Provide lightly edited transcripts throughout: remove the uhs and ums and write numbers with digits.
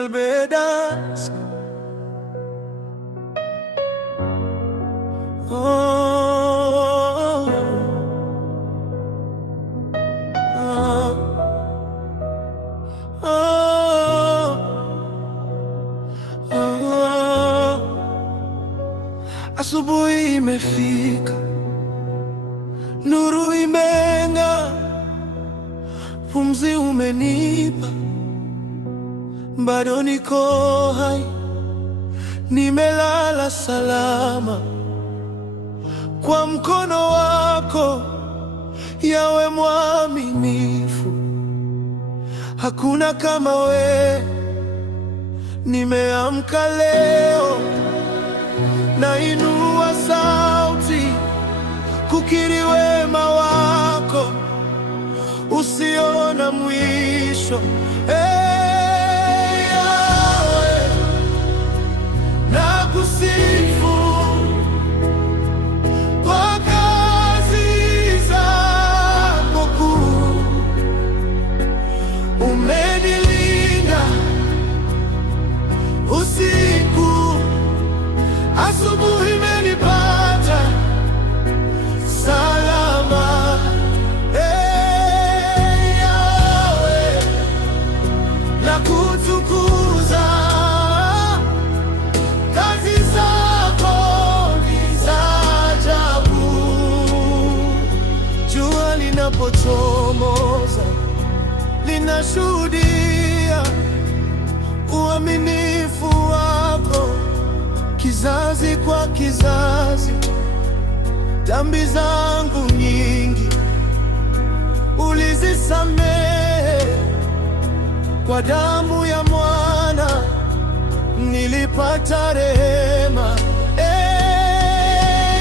Albedask. Oh, oh, oh, oh. Asubuhi imefika, nuru imeng'aa, pumzi umenipa, bado niko hai, nimelala salama kwa mkono wako, Yawe mwaminifu. Hakuna kama we. Nimeamka leo, nainua sauti kukiri wema wako usio na mwisho. Yawe, nakusifu kwa kazi zako kuu. Umenilinda usiku, asubuhi imenipata salama. Yawe, nakutukuza, kazi zako ni za ajabu. Jua linapochomoza linashuhudia uaminifu wako, kizazi kwa kizazi. Dhambi zangu nyingi ulizisamehe kwa damu ya mwana, nilipata rehema.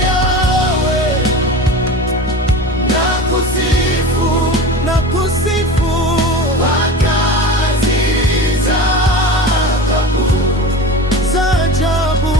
Yawe, nakusifu, nakusifu kwa kazi zako kuu za ajabu.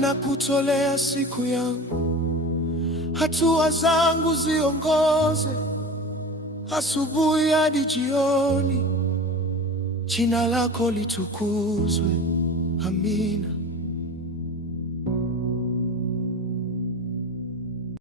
Nakutolea siku yangu, hatua zangu ziongoze, asubuhi hadi jioni. Jina lako litukuzwe. Amina.